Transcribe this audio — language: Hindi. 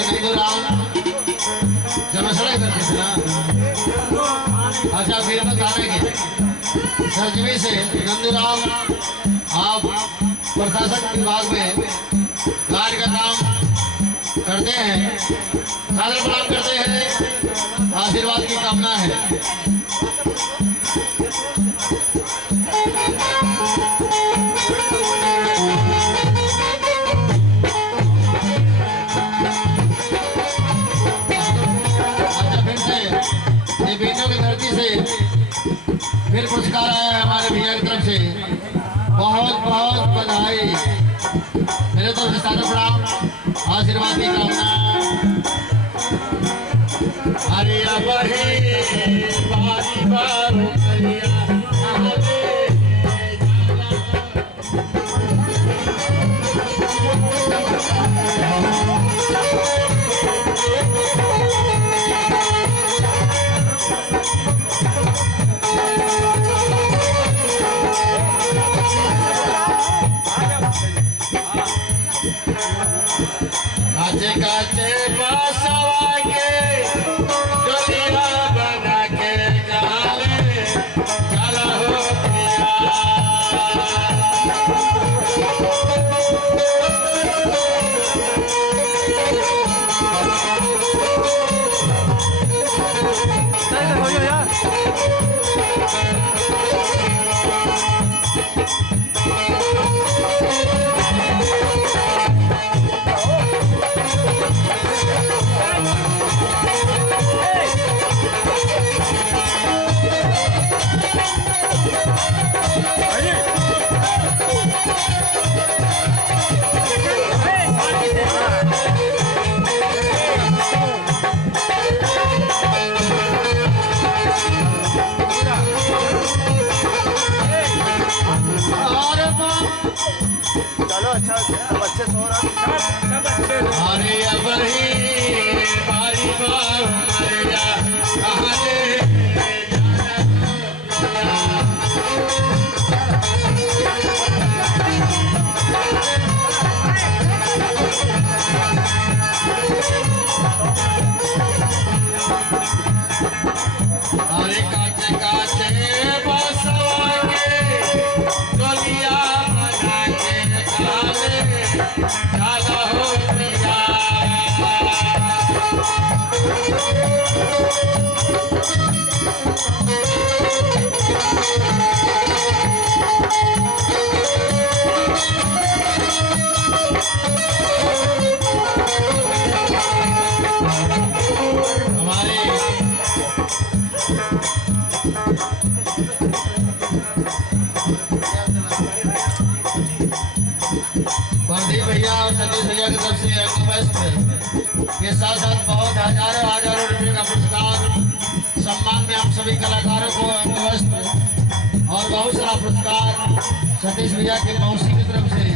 नंदूराम जमसड़ा करके सुना। अच्छा फिर बताने के सर्जरी से नंदूराम आप प्रशासन विभाग में गार्ड का काम करते हैं, सादर प्रणाम करते हैं, आशीर्वाद की कामना है। फिर पुरस्कार आया है हमारे भैया की तरफ से, बहुत बहुत बधाई। मेरे तरफ से सादर प्रणाम, आशीर्वाद की कामना। हरिया बहे बारी बार काचे काचे बासवा के डोलिया बना के जाले चला हो पिया। चलो अच्छा, सब अच्छे सो रहा है। अरे अबही बारी बार मरिया कहाँ ले अरे काचे काचे बसवा के डोलिया बना के जाले चला हो पिया। प्रदीप भैया और सतीश भैया की तरफ से के साथ साथ बहुत हजारों हजारों रुपये का पुरस्कार सम्मान में हम सभी कलाकारों को अंगवस्त्र और बहुत सारा पुरस्कार सतीश भैया के मौसी की तरफ से